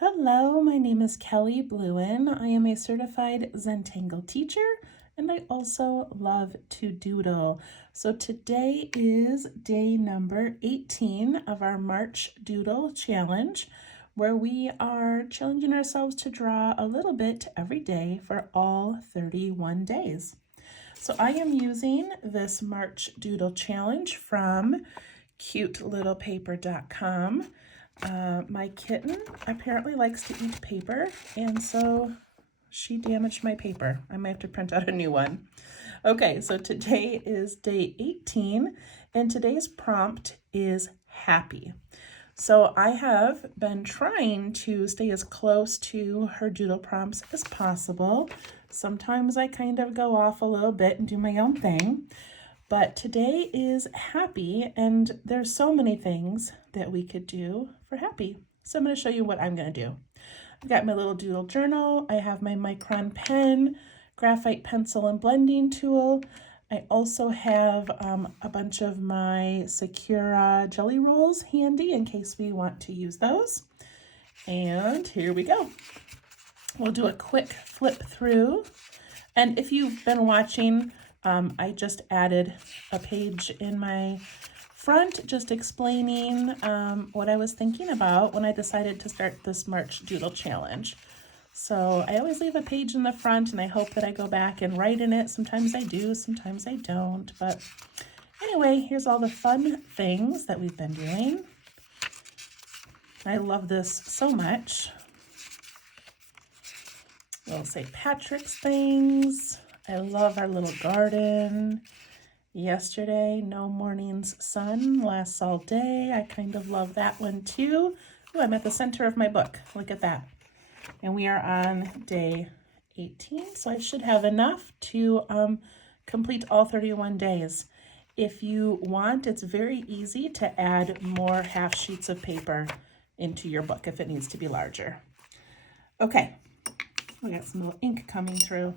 Hello, my name is Kelly Bluen. I am a certified Zentangle teacher, and I also love to doodle. So today is day number 18 of our March Doodle Challenge, where we are challenging ourselves to draw a little bit every day for all 31 days. So I am using this March Doodle Challenge from cutelittlepaper.com. My kitten apparently likes to eat paper, and so she damaged my paper. I might have to print out a new one. Okay, so today is day 18, and today's prompt is happy. So I have been trying to stay as close to her doodle prompts as possible. Sometimes I kind of go off a little bit and do my own thing. But today is happy, and there's so many things that we could do for happy. So I'm going to show you what I'm going to do. I've got my little doodle journal. I have my Micron pen, graphite pencil, and blending tool. I also have a bunch of my Sakura jelly rolls handy in case we want to use those. And here we go. We'll do a quick flip through. And if you've been watching, I just added a page in my front just explaining what I was thinking about when I decided to start this March Doodle Challenge. So I always leave a page in the front, and I hope that I go back and write in it. Sometimes I do, sometimes I don't. But anyway, here's all the fun things that we've been doing. I love this so much. Little St. Patrick's things. I love our little garden. Yesterday, no morning's sun lasts all day. I kind of love that one too. Oh, I'm at the center of my book. Look at that. And we are on day 18, so I should have enough to complete all 31 days. If you want, it's very easy to add more half sheets of paper into your book if it needs to be larger. Okay, we got some little ink coming through.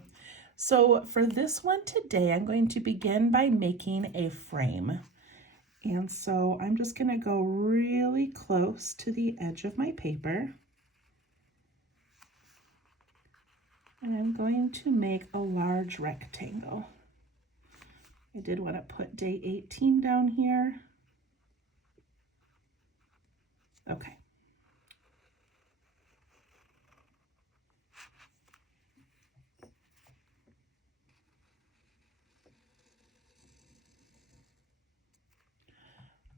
So for this one today, I'm going to begin by making a frame. And so I'm just going to go really close to the edge of my paper. And I'm going to make a large rectangle. I did want to put day 18 down here. Okay.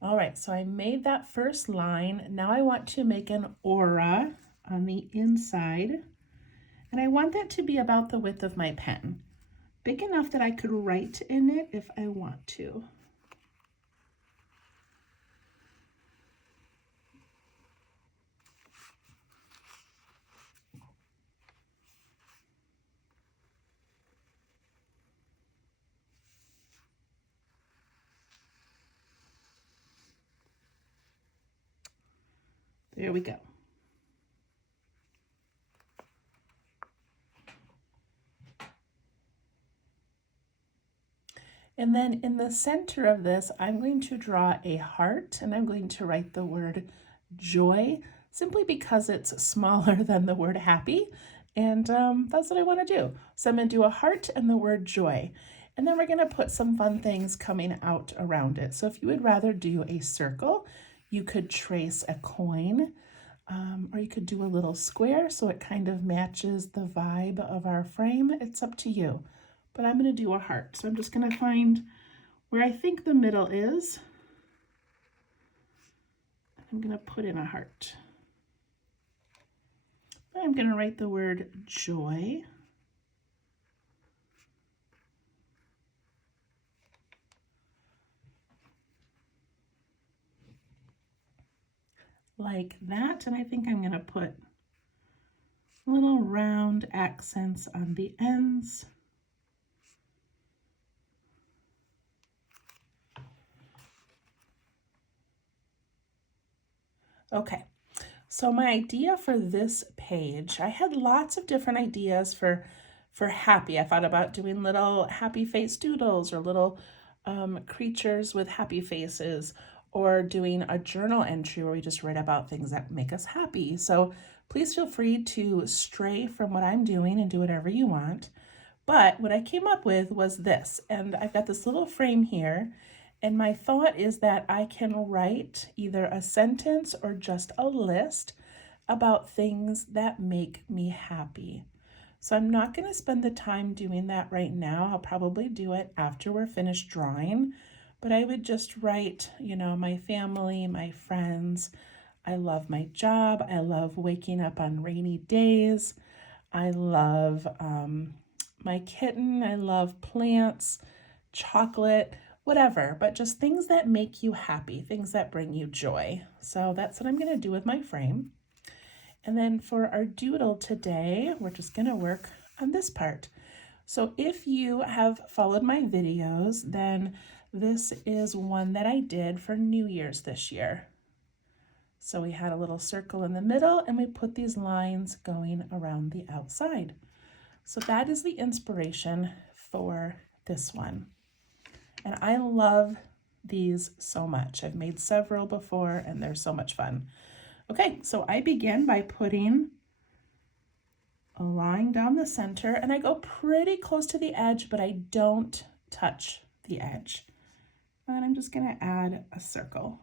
All right, so I made that first line. Now I want to make an aura on the inside. And I want that to be about the width of my pen. Big enough that I could write in it if I want to. There we go. And then in the center of this, I'm going to draw a heart, and I'm going to write the word joy, simply because it's smaller than the word happy. And that's what I want to do. So I'm going to do a heart and the word joy. And then we're going to put some fun things coming out around it. So if you would rather do a circle, you could trace a coin, or you could do a little square so it kind of matches the vibe of our frame. It's up to you. But I'm going to do a heart. So I'm just going to find where I think the middle is. I'm going to put in a heart. I'm going to write the word joy. Like that. And I think I'm going to put little round accents on the ends. Okay, so my idea for this page, I had lots of different ideas for happy. I thought about doing little happy face doodles or little creatures with happy faces, or doing a journal entry where we just write about things that make us happy. So please feel free to stray from what I'm doing and do whatever you want. But what I came up with was this, and I've got this little frame here, and my thought is that I can write either a sentence or just a list about things that make me happy. So I'm not going to spend the time doing that right now. I'll probably do it after we're finished drawing, but I would just write, you know, my family, my friends. I love my job. I love waking up on rainy days. I love my kitten. I love plants, chocolate, whatever, but just things that make you happy, things that bring you joy. So that's what I'm going to do with my frame. And then for our doodle today, we're just going to work on this part. So if you have followed my videos, then this is one that I did for New Year's this year. So we had a little circle in the middle and we put these lines going around the outside. So that is the inspiration for this one. And I love these so much. I've made several before and they're so much fun. Okay, so I begin by putting a line down the center and I go pretty close to the edge, but I don't touch the edge. And then I'm just gonna add a circle.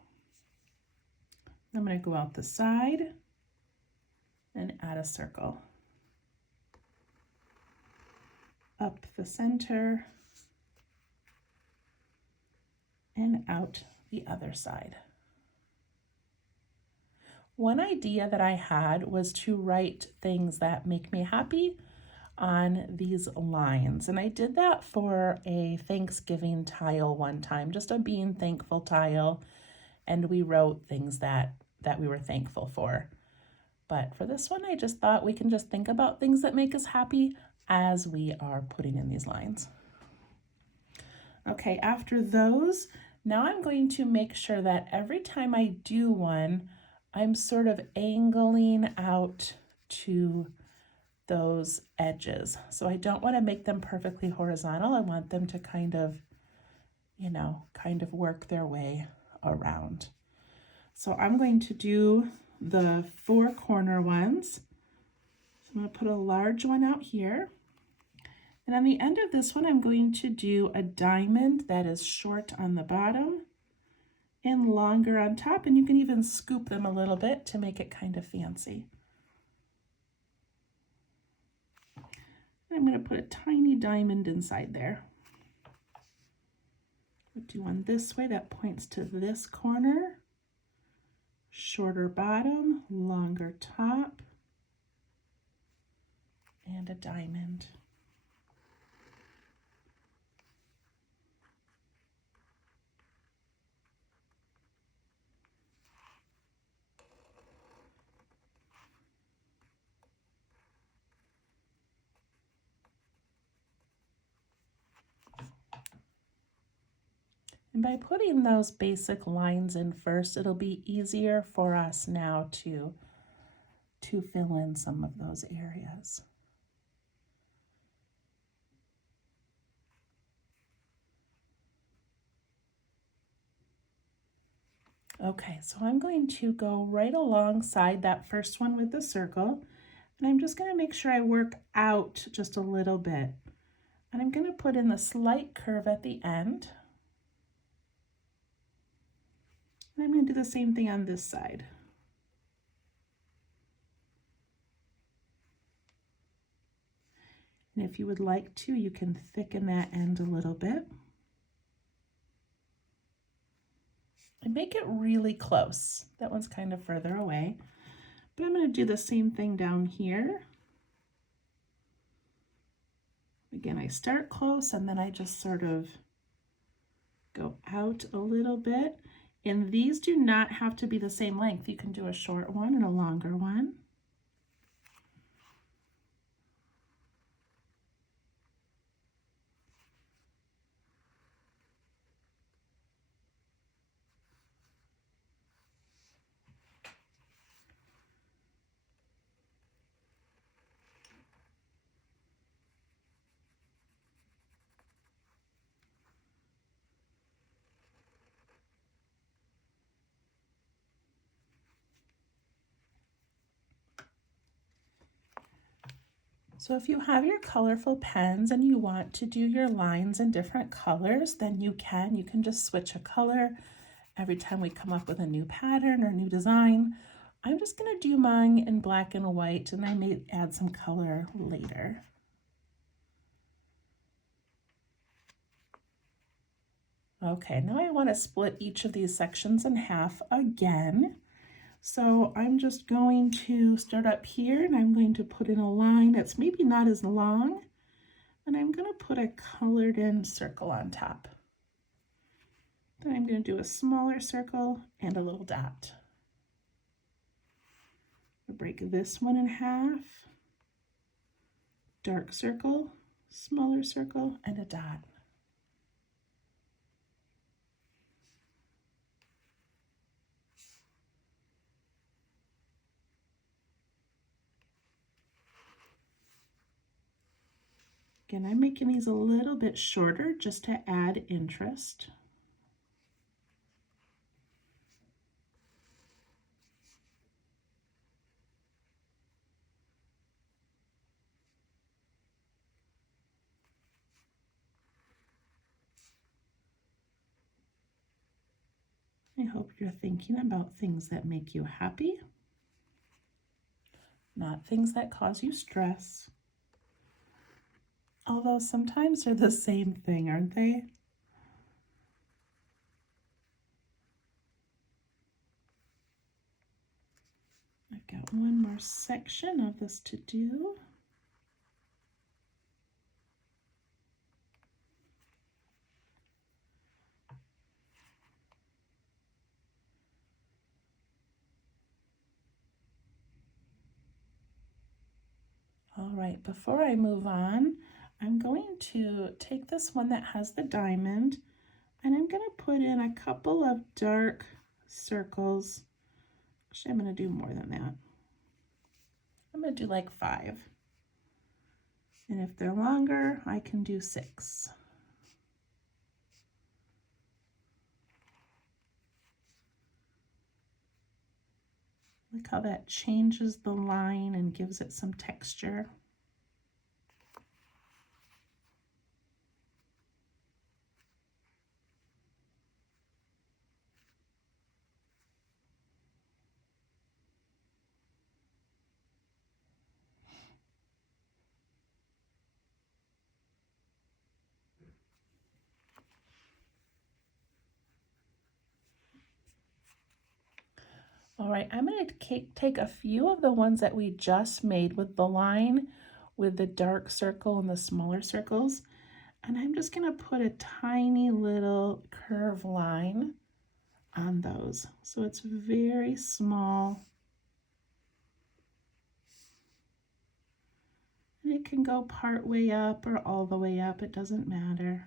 I'm gonna go out the side and add a circle. Up the center and out the other side. One idea that I had was to write things that make me happy on these lines. And I did that for a Thanksgiving tile one time, just a being thankful tile. And we wrote things that we were thankful for. But for this one, I just thought we can just think about things that make us happy as we are putting in these lines. Okay, after those, now I'm going to make sure that every time I do one, I'm sort of angling out to those edges. So I don't want to make them perfectly horizontal. I want them to kind of, you know, kind of work their way around. So I'm going to do the 4 corner ones. So I'm going to put a large one out here. And on the end of this one, I'm going to do a diamond that is short on the bottom and longer on top, and you can even scoop them a little bit to make it kind of fancy. I'm going to put a tiny diamond inside there. We'll do one this way that points to this corner. Shorter bottom, longer top, and a diamond. And by putting those basic lines in first, it'll be easier for us now to fill in some of those areas. Okay, so I'm going to go right alongside that first one with the circle, and I'm just going to make sure I work out just a little bit. And I'm going to put in the slight curve at the end. And I'm going to do the same thing on this side. And if you would like to, you can thicken that end a little bit. And make it really close. That one's kind of further away. But I'm going to do the same thing down here. Again, I start close and then I just sort of go out a little bit. And these do not have to be the same length. You can do a short one and a longer one. So if you have your colorful pens and you want to do your lines in different colors, then you can. You can just switch a color every time we come up with a new pattern or new design. I'm just going to do mine in black and white, and I may add some color later. Okay, now I want to split each of these sections in half again. So I'm just going to start up here, and I'm going to put in a line that's maybe not as long, and I'm going to put a colored in circle on top. Then I'm going to do a smaller circle and a little dot. I'll break this one in half, dark circle, smaller circle, and a dot. Again, I'm making these a little bit shorter just to add interest. I hope you're thinking about things that make you happy, not things that cause you stress. Although sometimes they're the same thing, aren't they? I've got one more section of this to do. All right, before I move on, I'm going to take this one that has the diamond, and I'm going to put in a couple of dark circles. Actually, I'm going to do more than that. I'm going to do like 5. And if they're longer, I can do 6. Look how that changes the line and gives it some texture. All right, I'm going to take a few of the ones that we just made with the line, with the dark circle and the smaller circles, and I'm just going to put a tiny little curve line on those. So it's very small. And it can go part way up or all the way up, it doesn't matter.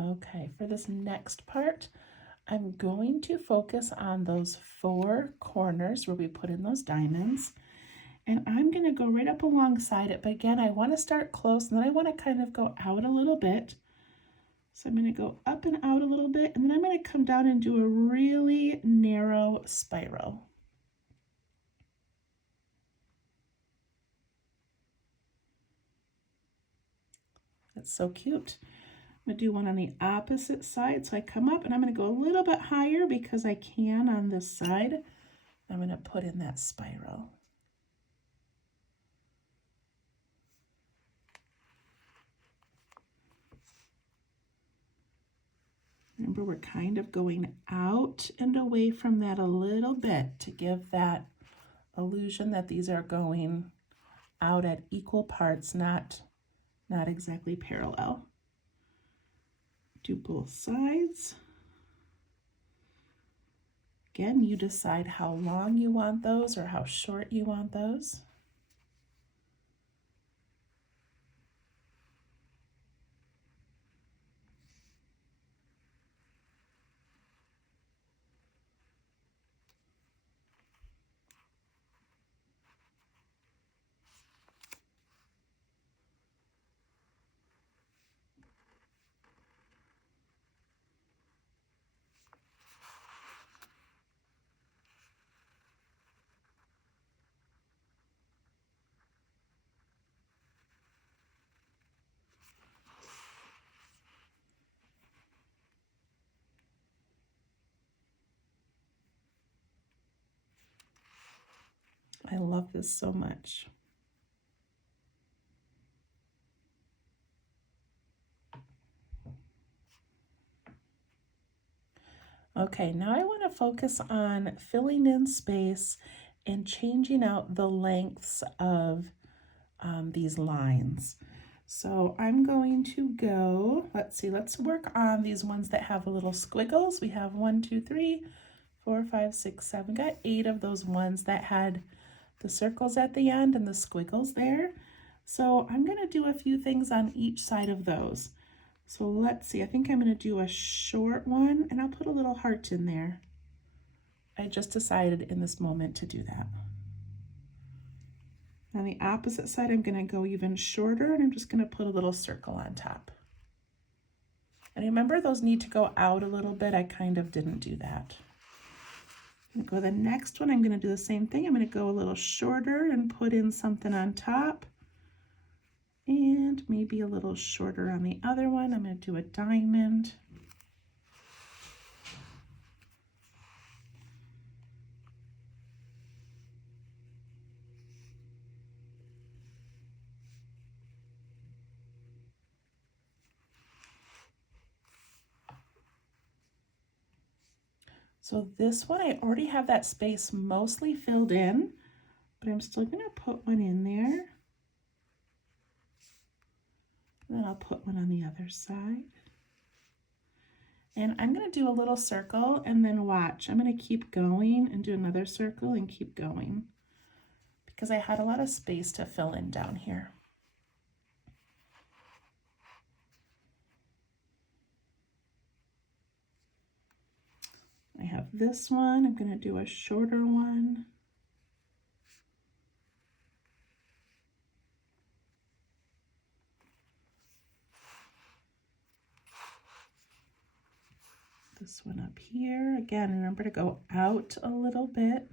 Okay, for this next part, I'm going to focus on those 4 corners where we put in those diamonds. And I'm going to go right up alongside it. But again, I want to start close, and then I want to kind of go out a little bit. So I'm going to go up and out a little bit, and then I'm going to come down and do a really narrow spiral. That's so cute. I'm going to do one on the opposite side. So I come up, and I'm going to go a little bit higher because I can on this side. I'm going to put in that spiral. Remember, we're kind of going out and away from that a little bit to give that illusion that these are going out at equal parts, not exactly parallel. Do both sides. Again, you decide how long you want those or how short you want those. I love this so much. Okay, now I want to focus on filling in space and changing out the lengths of these lines. So I'm going to go, let's work on these ones that have the little squiggles. We have 1, 2, 3, 4, 5, 6, 7. Got 8 of those ones that had the circles at the end and the squiggles there. So I'm going to do a few things on each side of those. So let's see, I think I'm going to do a short one and I'll put a little heart in there. I just decided in this moment to do that. On the opposite side, I'm going to go even shorter and I'm just going to put a little circle on top. And remember, those need to go out a little bit. I kind of didn't do that. I'm going to go to the next one. I'm going to do the same thing. I'm going to go a little shorter and put in something on top. And maybe a little shorter on the other one. I'm going to do a diamond. So this one, I already have that space mostly filled in, but I'm still going to put one in there. And then I'll put one on the other side. And I'm going to do a little circle and then watch. I'm going to keep going and do another circle and keep going because I had a lot of space to fill in down here. I have this one. I'm going to do a shorter one. This one up here. Again, remember to go out a little bit.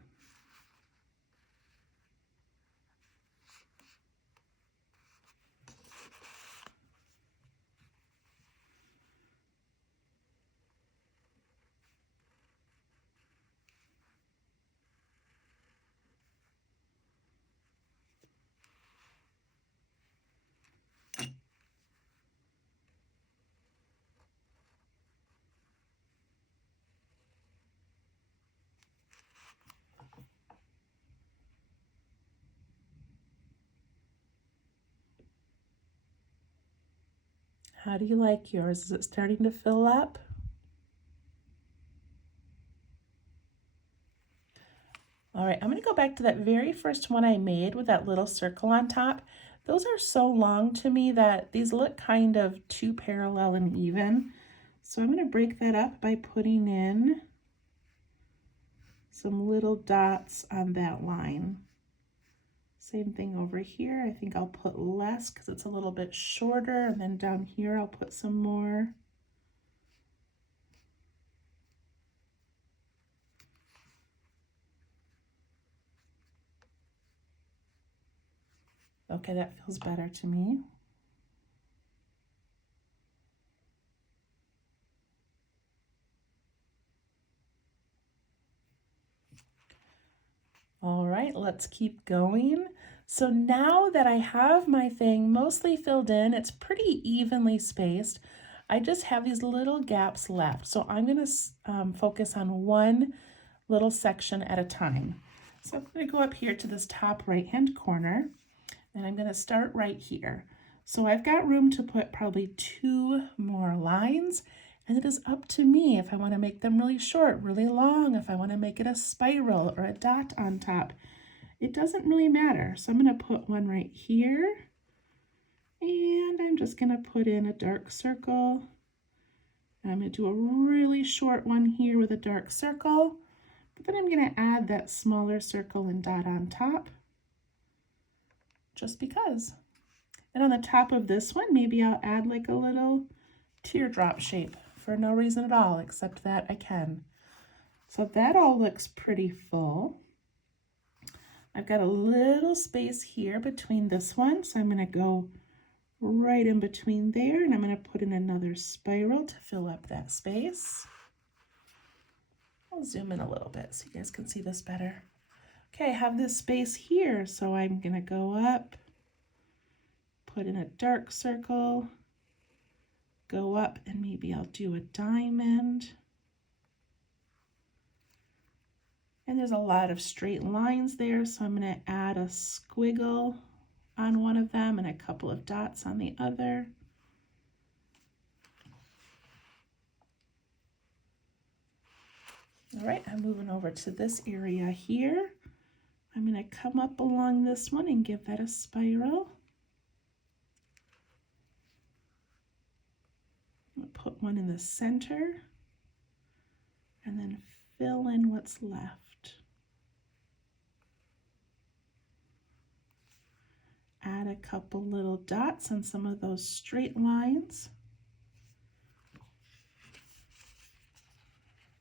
How do you like yours? Is it starting to fill up? All right, I'm going to go back to that very first one I made with that little circle on top. Those are so long to me that these look kind of too parallel and even. So I'm going to break that up by putting in some little dots on that line. Same thing over here. I think I'll put less because it's a little bit shorter, and then down here I'll put some more. Okay, that feels better to me. All right, let's keep going. So now that I have my thing mostly filled in, it's pretty evenly spaced. I just have these little gaps left. So I'm going to focus on one little section at a time. So I'm going to go up here to this top right-hand corner, and I'm going to start right here. So I've got room to put probably 2 more lines, and it is up to me if I want to make them really short, really long, if I want to make it a spiral or a dot on top. It doesn't really matter. So I'm going to put one right here, and I'm just going to put in a dark circle. I'm going to do a really short one here with a dark circle, but then I'm going to add that smaller circle and dot on top, just because. And on the top of this one, maybe I'll add like a little teardrop shape for no reason at all, except that I can. So that all looks pretty full. I've got a little space here between this one, so I'm going to go right in between there, and I'm going to put in another spiral to fill up that space. I'll zoom in a little bit so you guys can see this better. Okay, I have this space here, so I'm gonna go up, put in a dark circle, go up, and maybe I'll do a diamond. And there's a lot of straight lines there, so I'm gonna add a squiggle on one of them and a couple of dots on the other. All right, I'm moving over to this area here. I'm going to come up along this one and give that a spiral. I'll put one in the center and then fill in what's left. Add a couple little dots on some of those straight lines.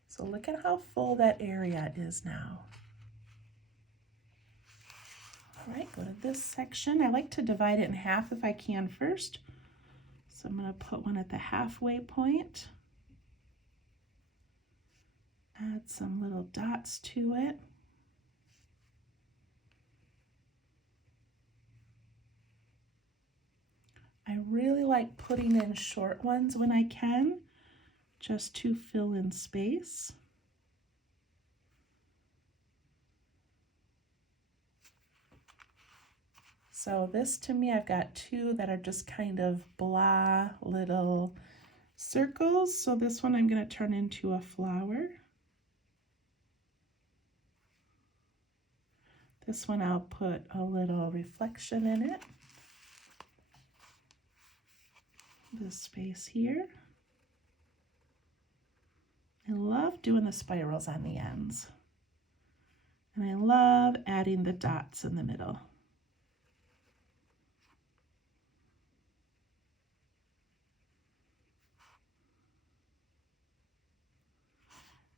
So look at how full that area is now. All right, go to this section. I like to divide it in half if I can first. So I'm going to put one at the halfway point. Add some little dots to it. I really like putting in short ones when I can, just to fill in space. So this, to me, I've got two that are just kind of blah little circles. So this one I'm going to turn into a flower. This one I'll put a little reflection in it. This space here. I love doing the spirals on the ends. And I love adding the dots in the middle.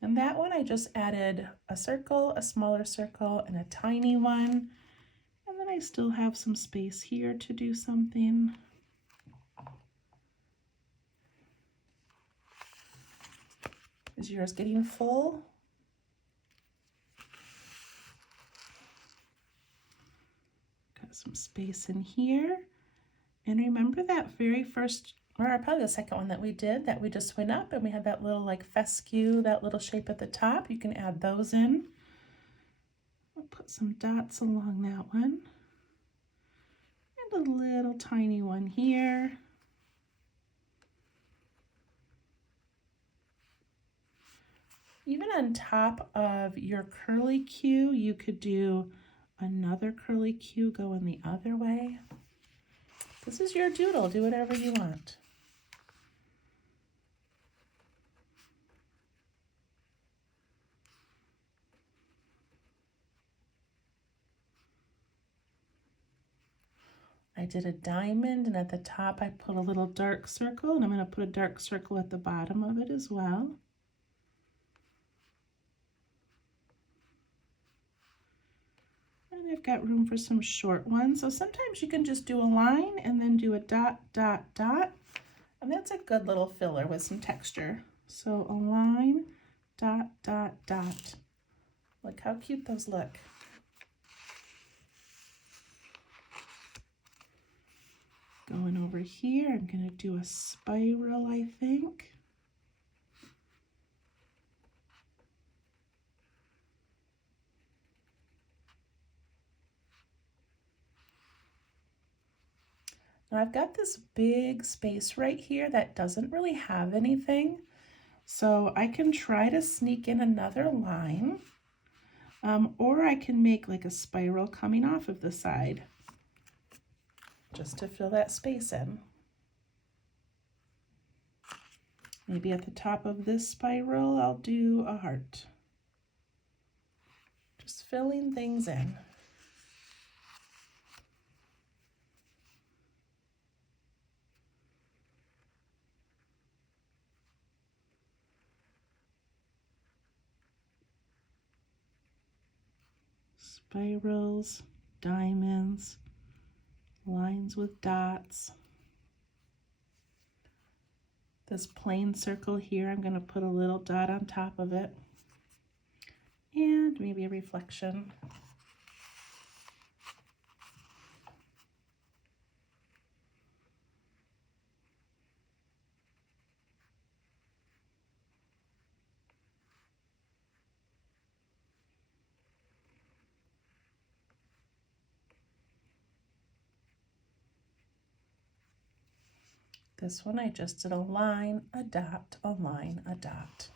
And that one I just added a circle, a smaller circle, and a tiny one. And then I still have some space here to do something. Is yours getting full? Got some space in here. And remember that very first, or probably the second one that we did, that we just went up and we had that little like fescue, that little shape at the top. You can add those in. I'll put some dots along that one. And a little tiny one here. Even on top of your curly Q, you could do another curly Q going the other way. This is your doodle, do whatever you want. I did a diamond, and at the top I put a little dark circle, and I'm going to put a dark circle at the bottom of it as well. And I've got room for some short ones. So sometimes you can just do a line and then do a dot, dot, dot. And that's a good little filler with some texture. So a line, dot, dot, dot. Look how cute those look. Going over here, I'm going to do a spiral, I think. Now I've got this big space right here that doesn't really have anything. So I can try to sneak in another line, or I can make like a spiral coming off of the side, just to fill that space in. Maybe at the top of this spiral, I'll do a heart. Just filling things in. Spirals, diamonds, lines with dots. This plain circle here, I'm going to put a little dot on top of it. And maybe a reflection. This one I just did a line, a dot, a line, a dot.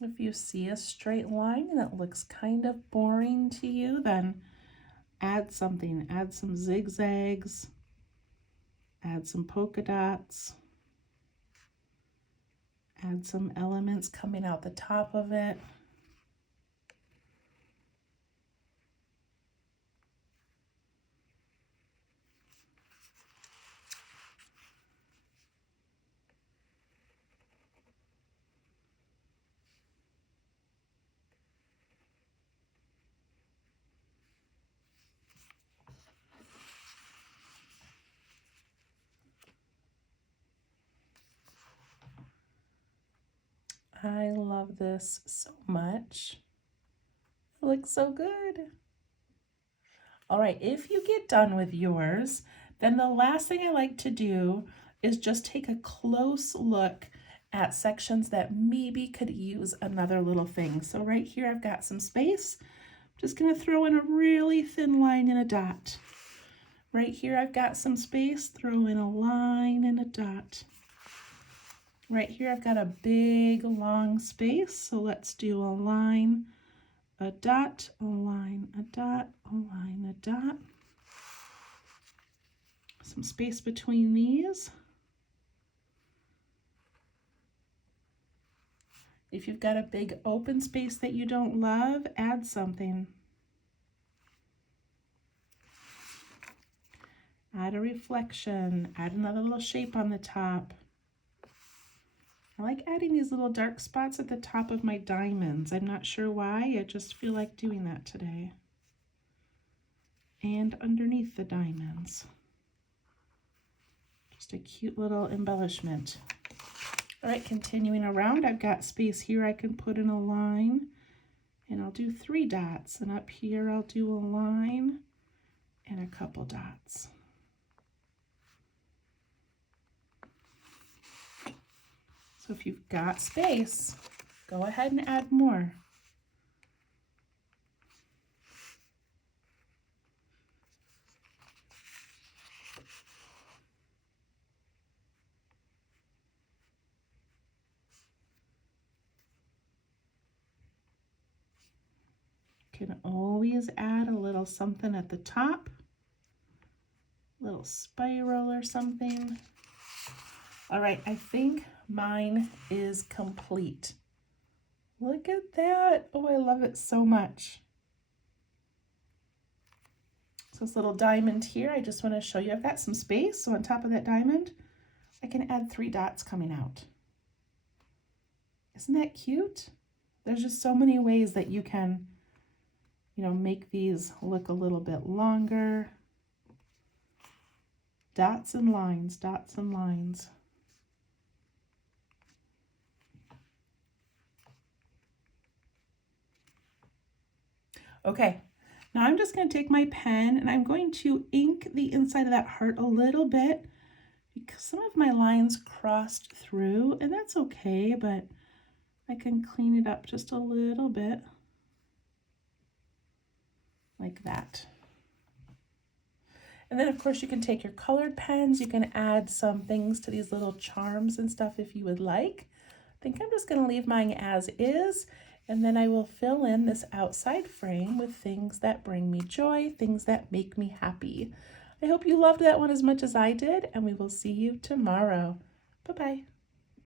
If you see a straight line and it looks kind of boring to you, then add something. Add some zigzags, add some polka dots, add some elements coming out the top of it. I love this so much. It looks so good. All right, if you get done with yours, then the last thing I like to do is just take a close look at sections that maybe could use another little thing. So right here, I've got some space. I'm just gonna throw in a really thin line and a dot. Right here, I've got some space, throw in a line and a dot. Right here, I've got a big long space, so let's do a line, a dot, a line, a dot, a line, a dot. Some space between these. If you've got a big open space that you don't love, add something. Add a reflection, add another little shape on the top. I like adding these little dark spots at the top of my diamonds. I'm not sure why, I just feel like doing that today. And underneath the diamonds. Just a cute little embellishment. All right, continuing around, I've got space here I can put in a line, and I'll do 3 dots. And up here I'll do a line and a couple dots. So if you've got space, go ahead and add more. Can always add a little something at the top, little spiral or something. All right, I think mine is complete. Look at that. Oh, I love it so much. So this little diamond here, I just want to show you, I've got some space. So on top of that diamond, I can add 3 dots coming out. Isn't that cute? There's just so many ways that you can, make these look a little bit longer. Dots and lines, dots and lines. Okay, now I'm just going to take my pen and I'm going to ink the inside of that heart a little bit because some of my lines crossed through, and that's okay, but I can clean it up just a little bit like that. And then of course you can take your colored pens, you can add some things to these little charms and stuff if you would like. I think I'm just going to leave mine as is. And then I will fill in this outside frame with things that bring me joy, things that make me happy. I hope you loved that one as much as I did, and we will see you tomorrow. Bye-bye.